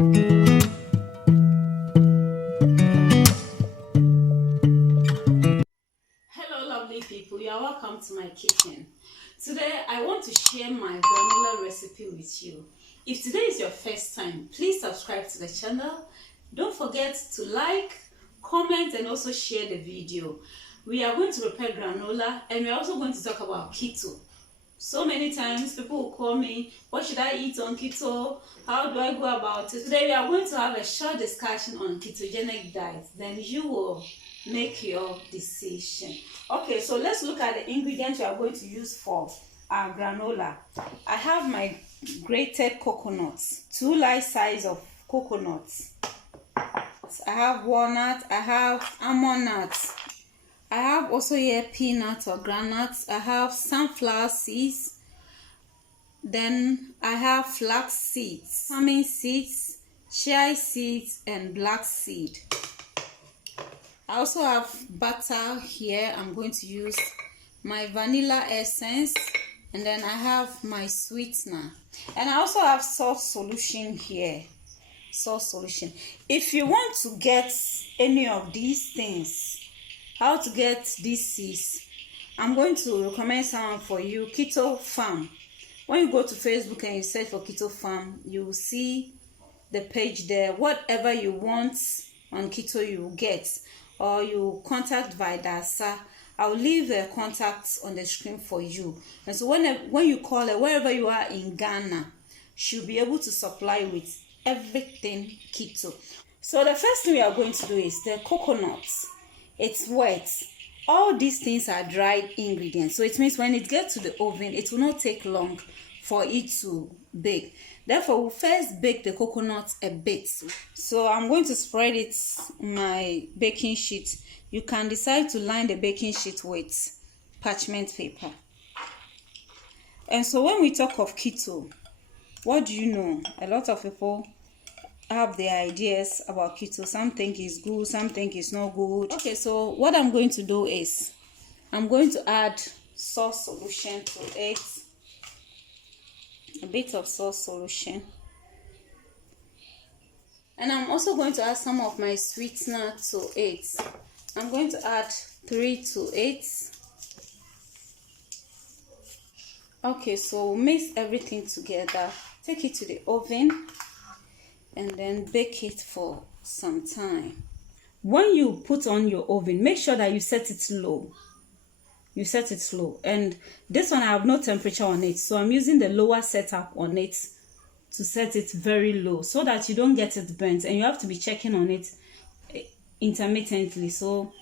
Hello lovely people, you are welcome to my kitchen. Today I want to share my granola recipe with you. If today is your first time, please subscribe to the channel. Don't forget to like, comment and also share the video. We are going to prepare granola and we are also going to talk about keto. So many times people will call me, what should I eat on keto? How do I go about it? Today we are going to have a short discussion on ketogenic diet. Then you will make your decision. Okay, so let's look at the ingredients we are going to use for our granola. I have my grated coconuts, 2 large size of coconuts. I have walnut, I have almond nuts. I have also here peanuts or groundnuts. I have sunflower seeds. Then I have flax seeds, sesame seeds, chia seeds, and black seed. I also have butter here. I'm going to use my vanilla essence, and then I have my sweetener. And I also have salt solution here. Salt solution. If you want to get any of these things, how to get these seeds, I'm going to recommend someone for you, Keto Farm. When you go to Facebook and you search for Keto Farm, you will see the page there. Whatever you want on keto, you will get, or you contact Vida. I'll leave a contact on the screen for you. And so when you call her, wherever you are in Ghana, she'll be able to supply you with everything keto. So the first thing we are going to do is the coconuts. It's wet. All these things are dried ingredients, so it means when it gets to the oven, it will not take long for it to bake. Therefore, we'll first bake the coconut a bit. So I'm going to spread it on my baking sheet. You can decide to line the baking sheet with parchment paper. And so when we talk of keto, what do you know? A lot of people have their ideas about keto. Some think it's good, some think it's not good. Okay, so what I'm going to do is I'm going to add salt solution to it, a bit of salt solution, and I'm also going to add some of my sweetener to it. I'm going to add 3 to 8. Okay, so mix everything together, take it to the oven and then bake it for some time. When you put on your oven, make sure that you set it low. You set it low. And this one I have no temperature on it, so I'm using the lower setup on it to set it very low so that you don't get it burnt, and you have to be checking on it intermittently so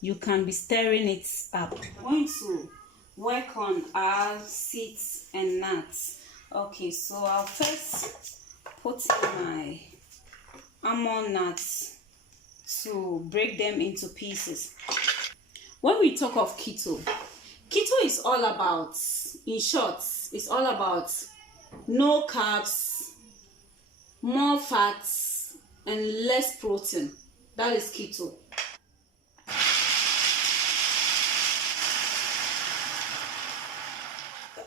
you can be stirring it up. I'm going to work on our seeds and nuts. Okay, so I'll first put in my almond nuts to break them into pieces. When we talk of keto is all about, in short, it's all about no carbs, more fats, and less protein. That is keto.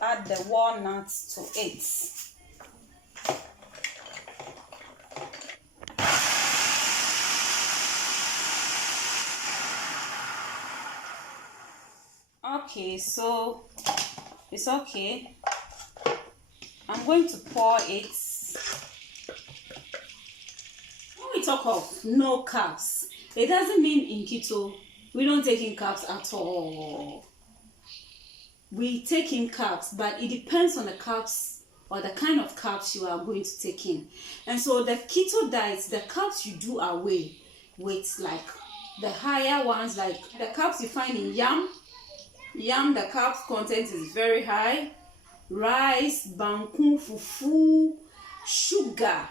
Add the walnuts to it. Okay, so it's okay. I'm going to pour it. When we talk of no carbs, it doesn't mean in keto we don't take in carbs at all. We take in carbs, but it depends on the carbs or the kind of carbs you are going to take in. And so the keto diet, the carbs you do away with, like the higher ones, like the carbs you find in yam, the carbs content is very high. Rice, banku, fufu, sugar,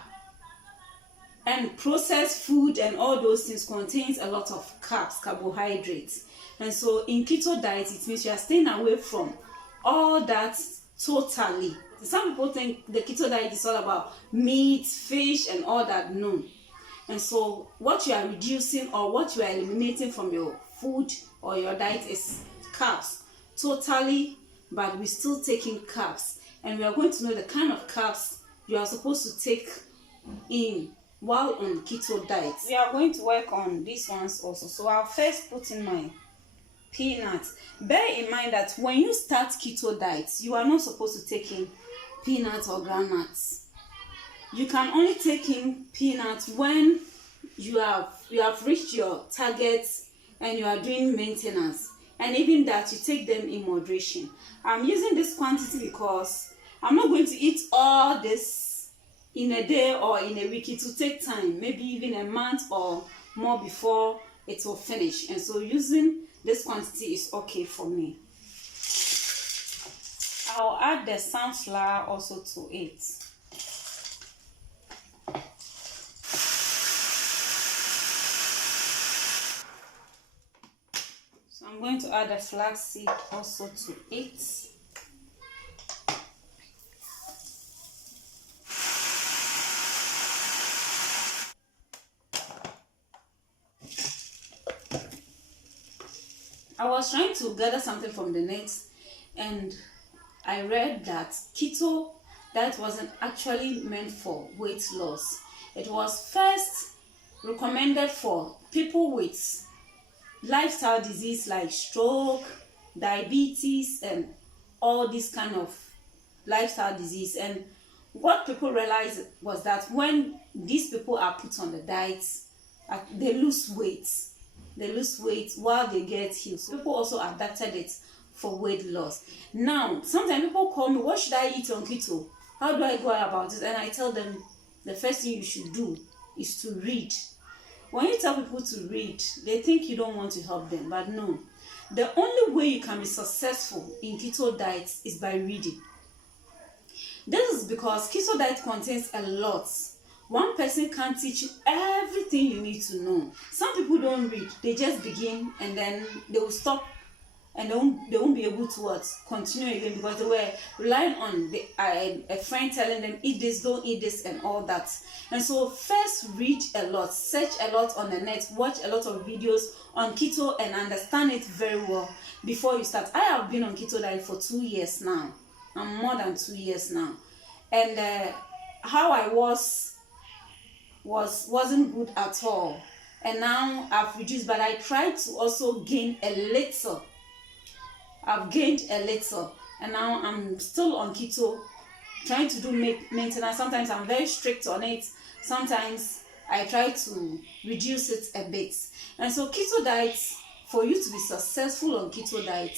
and processed food and all those things contains a lot of carbs, carbohydrates. And so in keto diet, it means you are staying away from all that totally. Some people think the keto diet is all about meat, fish, and all that. No. And so what you are reducing or what you are eliminating from your food or your diet is carbs totally, but we're still taking carbs, and we are going to know the kind of carbs you are supposed to take in while on keto diet. We are going to work on these ones also. So I'll first put in my peanuts. Bear in mind that when you start keto diet, you are not supposed to take in peanuts or groundnuts. You can only take in peanuts when you have reached your targets and you are doing maintenance, and even that you take them in moderation. I'm using this quantity because I'm not going to eat all this in a day or in a week. It will take time, maybe even a month or more before it will finish, and so using this quantity is okay for me. I'll add the sunflower also to it. So I'm going to add the flax seed also to it. I was trying to gather something from the net, and I read that keto diet wasn't actually meant for weight loss. It was first recommended for people with lifestyle disease like stroke, diabetes, and all these kind of lifestyle disease. And what people realized was that when these people are put on the diet, they lose weight. They lose weight while they get healed. So people also adapted it for weight loss. Now, sometimes people call me, what should I eat on keto? How do I go about it? And I tell them the first thing you should do is to read. When you tell people to read, they think you don't want to help them, but no. The only way you can be successful in keto diet is by reading. This is because keto diet contains a lot. One person can't teach you everything you need to know. Some people don't read, they just begin and then they will stop, and they won't be able to continue again, because they were relying on a friend telling them, eat this, don't eat this, and all that. And so first read a lot, search a lot on the net, watch a lot of videos on keto and understand it very well before you start. I have been on keto diet for 2 years now. I'm more than 2 years now. And how I wasn't good at all. And now I've reduced, but I tried to also gain a little. I've gained a little, and now I'm still on keto, trying to do maintenance. Sometimes I'm very strict on it. Sometimes I try to reduce it a bit. And so keto diet, for you to be successful on keto diet,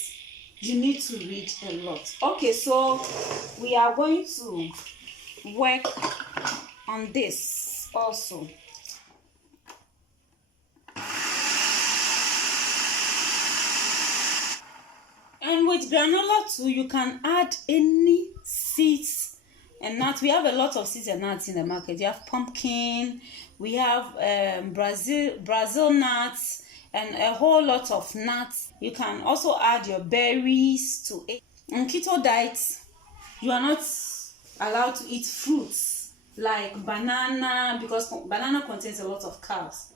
you need to read a lot. Okay, so we are going to work on this also. And with granola too, you can add any seeds and nuts. We have a lot of seeds and nuts in the market. We have pumpkin, we have Brazil nuts, and a whole lot of nuts. You can also add your berries to it. On keto diet, you are not allowed to eat fruits like banana, because banana contains a lot of carbs.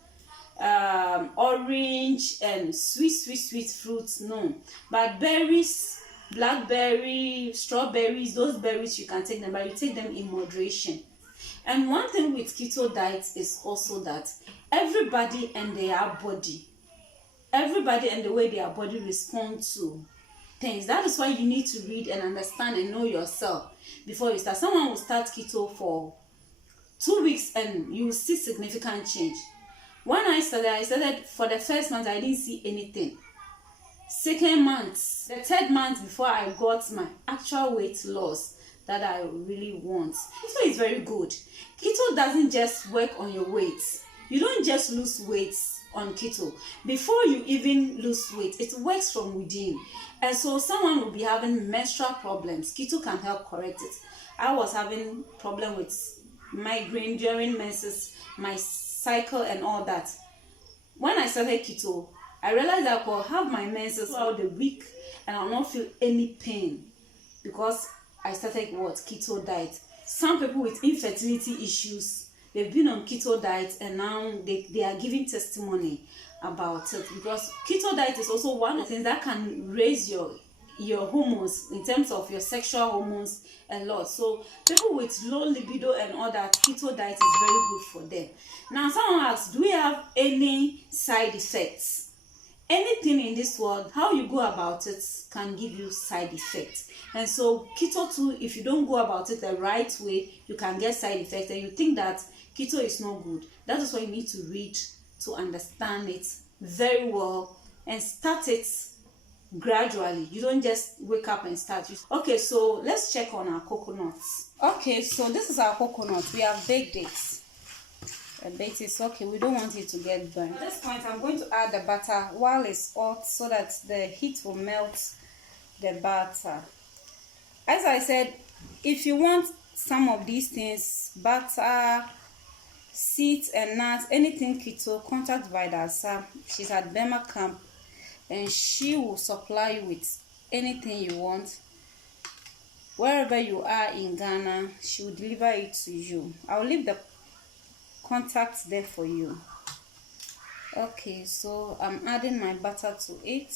Orange and sweet fruits, no. But berries, blackberry, strawberries, those berries you can take them, but you take them in moderation. And one thing with keto diet is also that everybody and the way their body responds to things. That is why you need to read and understand and know yourself before you start. Someone will start keto for 2 weeks and you will see significant change. When I started for the first month, I didn't see anything. Second month, the third month, before I got my actual weight loss that I really want. Keto is very good. Keto doesn't just work on your weight. You don't just lose weight on keto. Before you even lose weight, it works from within. And so someone will be having menstrual problems. Keto can help correct it. I was having problem with migraine during menses, my cycle and all that. When I started keto, I realized that I could have my menses throughout the week and I'll not feel any pain, because I started keto diet. Some people with infertility issues, they've been on keto diet and now they are giving testimony about it, because keto diet is also one of the things that can raise your your hormones, in terms of your sexual hormones a lot. So people with low libido and all that, keto diet is very good for them. Now someone asks, do we have any side effects? Anything in this world, how you go about it can give you side effects. And so keto too, if you don't go about it the right way, you can get side effects, and you think that keto is not good. That is why you need to read to understand it very well and start it gradually. You don't just wake up and start. Okay, so let's check on our coconuts. Okay, so this is our coconut. We have baked it. Baked it. Okay, we don't want it to get burnt. At this point, I'm going to add the butter while it's hot so that the heat will melt the butter. As I said, if you want some of these things, butter, seeds and nuts, anything keto, contact Vida. She's at Bema Camp, and she will supply you with anything you want. Wherever you are in Ghana, she will deliver it to you. I'll leave the contacts there for you. Okay, so I'm adding my butter to it.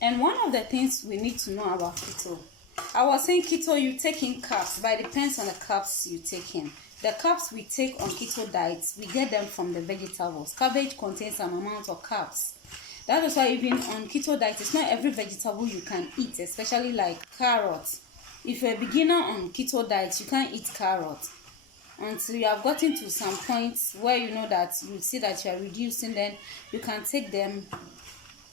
And one of the things we need to know about keto, I was saying keto, you take in carbs, but it depends on the carbs you take in. The carbs we take on keto diets, we get them from the vegetables. Cabbage contains some amount of carbs. That is why even on keto diet, it's not every vegetable you can eat, especially like carrots. If you're a beginner on keto diet, you can't eat carrots until you have gotten to some points where you know that you see that you are reducing, then you can take them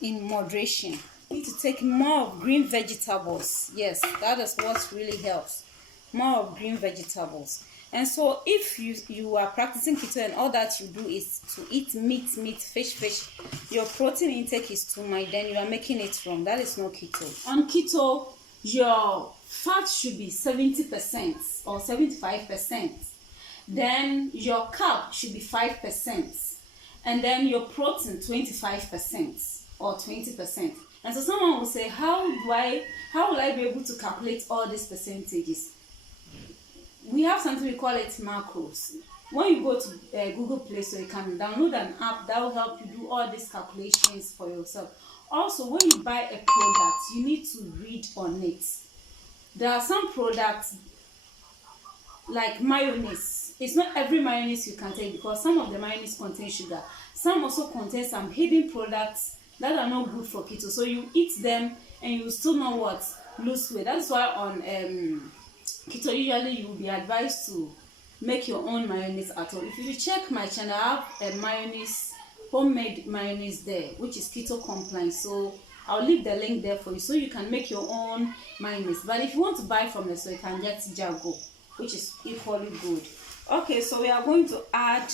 in moderation. You need to take more of green vegetables. Yes, that is what really helps. More of green vegetables. And so if you are practicing keto and all that you do is to eat meat, fish, your protein intake is too much, then you are making it wrong. That is not keto. On keto, your fat should be 70% or 75%. Then your carb should be 5%. And then your protein 25% or 20%. And so someone will say, how will I be able to calculate all these percentages? We have something we call it macros. When you go to Google Play Store, you can download an app that will help you do all these calculations for yourself. Also, when you buy a product, you need to read on it. There are some products like mayonnaise. It's not every mayonnaise you can take, because some of the mayonnaise contain sugar. Some also contain some hidden products that are not good for keto. So you eat them and you still not lose weight. That's why on keto, usually you will be advised to make your own mayonnaise at home. If you check my channel, I have a mayonnaise, homemade mayonnaise there, which is keto compliant. So I'll leave the link there for you so you can make your own mayonnaise. But if you want to buy from the store, you can get Jago, which is equally good. Okay, so we are going to add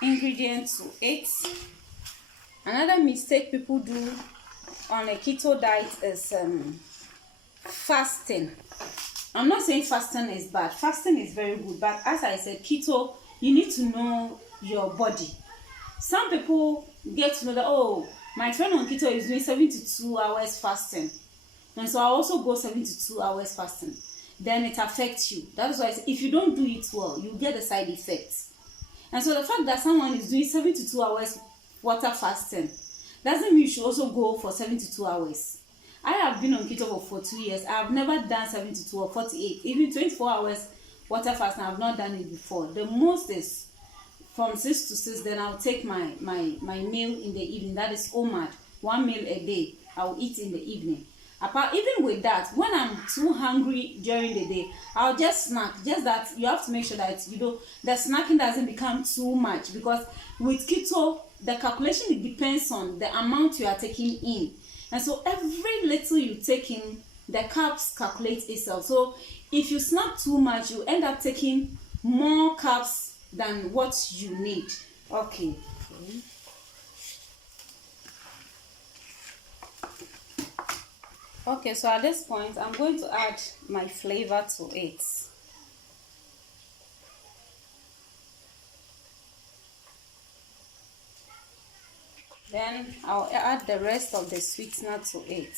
ingredients to it. Another mistake people do on a keto diet is fasting. I'm not saying fasting is bad. Fasting is very good, but as I said, keto, you need to know your body. Some people get to know that, oh, my friend on keto is doing 72 hours fasting, and so I also go 72 hours fasting. Then it affects you. That's why I say, if you don't do it well, you get the side effects. And so the fact that someone is doing 72 hours water fasting doesn't mean you should also go for 72 hours. I have been on keto for 2 years. I have never done 72 or 48, even 24 hours water fasting. I have not done it before. The most is from 6 to 6. Then I'll take my meal in the evening. That is Almond, 1 meal a day. I'll eat in the evening. Apart, even with that, when I'm too hungry during the day, I'll just snack. Just that you have to make sure that the snacking doesn't become too much, because with keto, the calculation, it depends on the amount you are taking in. And so every little you take in, the carbs calculate itself. So if you snack too much, you end up taking more carbs than what you need. Okay. Okay, so at this point, I'm going to add my flavor to it. Then I'll add the rest of the sweetener to it.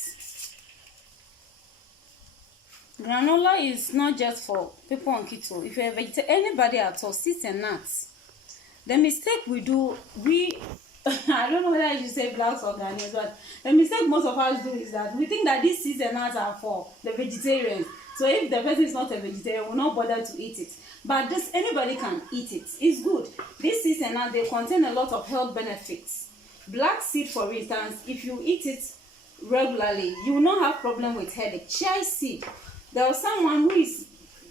Granola is not just for people on keto. If you're a vegetarian, anybody at all, seeds and nuts. The mistake we do, we I don't know whether I should say blacks or Ghanaians, but the mistake most of us do is that we think that these seasonals are for the vegetarians. So if the person is not a vegetarian, will not bother to eat it. But this anybody can eat it. It's good. This seasonal, they contain a lot of health benefits. Black seed, for instance, if you eat it regularly, you will not have problem with headache. Chia seed. There was someone who is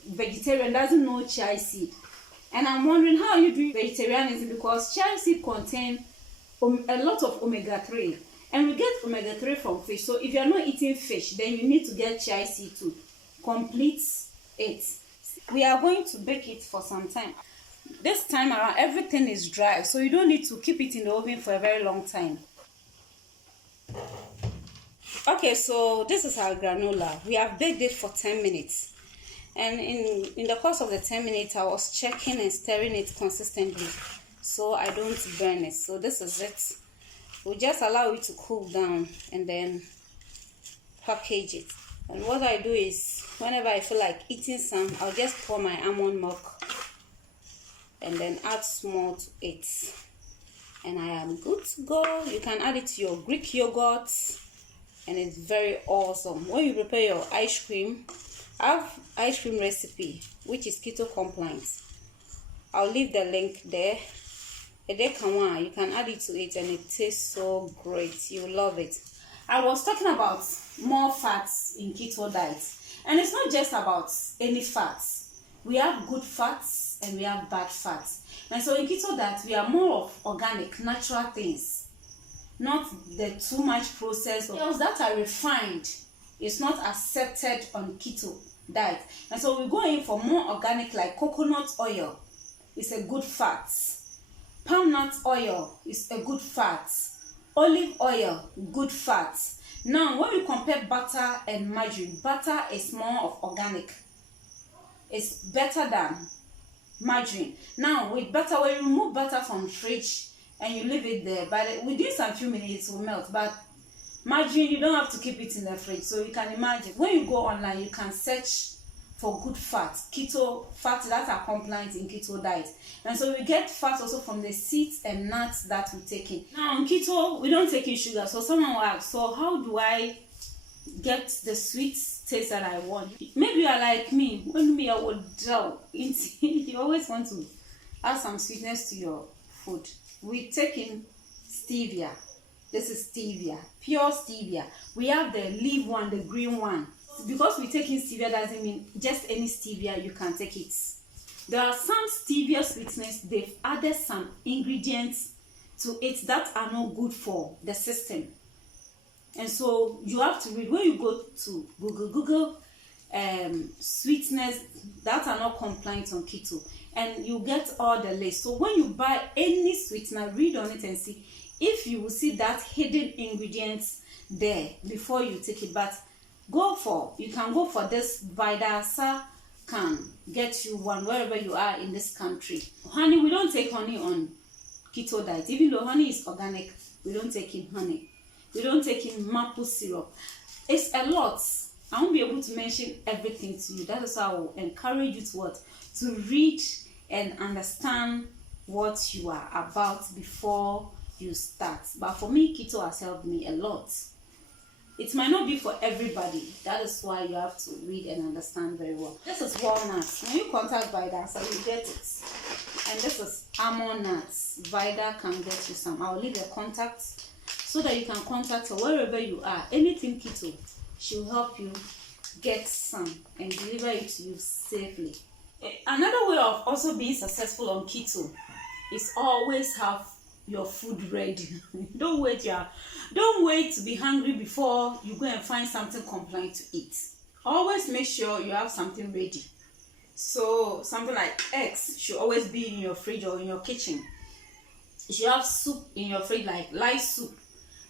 vegetarian doesn't know chia seed, and I'm wondering how you do vegetarianism, because chia seed contain a lot of omega-3, and we get omega-3 from fish. So if you are not eating fish, then you need to get chia seed to complete it. We are going to bake it for some time. This time around, everything is dry, so you don't need to keep it in the oven for a very long time. Okay, so this is our granola. We have baked it for 10 minutes. And in the course of the 10 minutes, I was checking and stirring it consistently so I don't burn it. So this is it. We'll just allow it to cool down and then package it. And what I do is, whenever I feel like eating some, I'll just pour my almond milk and then add small to it. And I am good to go. You can add it to your Greek yogurt, and it's very awesome. When you prepare your ice cream, I have ice cream recipe which is keto compliant. I'll leave the link there. You can add it to it and it tastes so great. You love it. I was talking about more fats in keto diet, and it's not just about any fats. We have good fats and we have bad fats. And so in keto diet, we are more of organic, natural things, not the too much processed oils that are refined. It's not accepted on keto diet. And so we go in for more organic, like coconut oil. It's a good fat. Palm nut oil is a good fat. Olive oil, good fat. Now, when we compare butter and margarine, butter is more of organic. It's better than margarine. Now, with butter, when you remove butter from fridge and you leave it there, but within some few minutes it will melt. But margarine, you don't have to keep it in the fridge. So you can imagine, when you go online, you can search for good fats, keto fats that are compliant in keto diet. And so we get fat also from the seeds and nuts that we take in. Now on keto, we don't take in sugar. So someone will ask, so how do I get the sweet taste that I want? Maybe you are like me. When me, I would draw. You always want to add some sweetness to your food. We take in stevia. This is stevia, pure stevia. We have the leaf one, the green one. Because we take in stevia doesn't mean just any stevia you can take it. There are some stevia sweeteners, they've added some ingredients to it that are not good for the system. And so you have to read. When you go to Google sweeteners that are not compliant on keto, and you get all the list. So when you buy any sweetener, read on it and see if you will see that hidden ingredients there before you take it. But you can go for this Vida can get you one wherever you are in this country. Honey, we don't take honey on keto diet. Even though honey is organic, we don't take in honey. We don't take in maple syrup. It's a lot. I won't be able to mention everything to you. That is how I will encourage you to read and understand what you are about before you start. But for me, keto has helped me a lot. It might not be for everybody. That is why you have to read and understand very well. This is walnut. When you contact Vida, so you get it. And this is almond nuts. Vida can get you some. I'll leave your contact so that you can contact her wherever you are. Anything keto, she'll help you get some and deliver it to you safely. Another way of also being successful on keto is always have your food ready. Don't wait to be hungry before you go and find something compliant to eat. Always make sure you have something ready. So something like eggs should always be in your fridge or in your kitchen. You should have soup in your fridge, like light soup.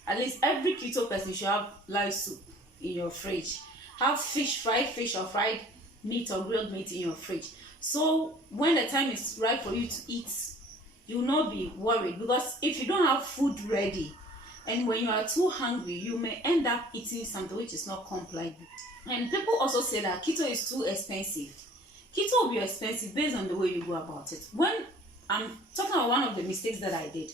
At least every keto person should have light soup in your fridge. Have fish, fried fish or fried meat or grilled meat in your fridge. So when the time is right for you to eat, you will not be worried. Because if you don't have food ready, and when you are too hungry, you may end up eating something which is not compliant. And people also say that keto is too expensive. Keto will be expensive based on the way you go about it. When I'm talking about one of the mistakes that I did,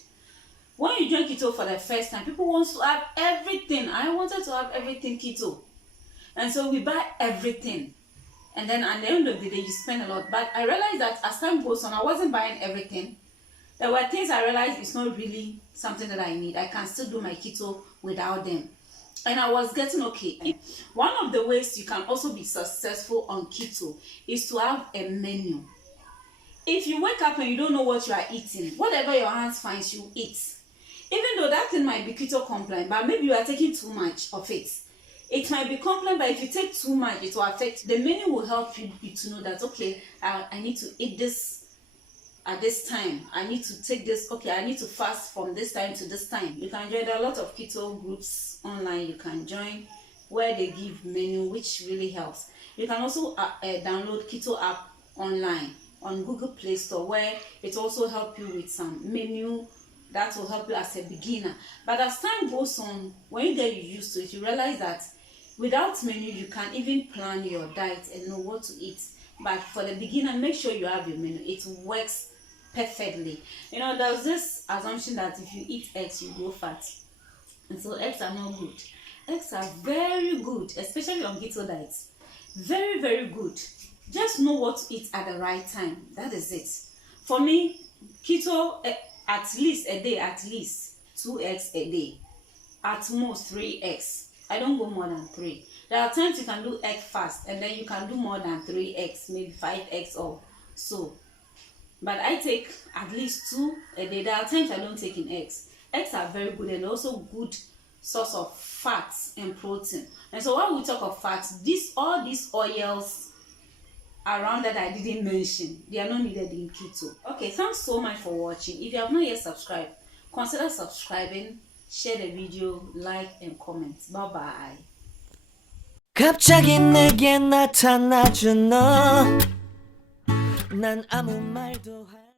When you join keto for the first time, people want to have everything. I wanted to have everything keto, and so we buy everything, and then at the end of the day you spend a lot. But I realized that as time goes on, I wasn't buying everything. There were things I realized it's not really something that I need. I can still do my keto without them, and I was getting okay. One of the ways you can also be successful on keto is to have a menu. If you wake up and you don't know what you are eating, whatever your hands finds, you eat. Even though that thing might be keto compliant, but maybe you are taking too much of it. It might be compliant, but if you take too much, it will affect. The menu will help you to know that, okay, I need to eat this at this time. I need to take this, okay, I need to fast from this time to this time. You can join, there are a lot of keto groups online you can join where they give menu, which really helps. You can also download keto app online on Google Play Store, where it also help you with some menu that will help you as a beginner. But as time goes on, when you get used to it, you realize that without menu you can even plan your diet and know what to eat. But for the beginner, make sure you have your menu. It works perfectly. You know, there's this assumption that if you eat eggs you grow fat, and so eggs are not good. Eggs are very good, especially on keto diets. Very, very good. Just know what to eat at the right time. That is it. For me, keto, at least a day, at least 2 eggs a day, at most 3 eggs. I don't go more than 3. There are times you can do egg fast, and then you can do more than 3 eggs, maybe 5 eggs or so. But I take at least 2 a day. There are times I don't take in eggs. Eggs are very good and also good source of fats and protein. And so when we talk of fats, all these oils around that I didn't mention, they are not needed in keto. Okay, thanks so much for watching. If you have not yet subscribed, consider subscribing, share the video, like and comment. Bye bye. 갑자기 내게 나타나준 너 난 아무 말도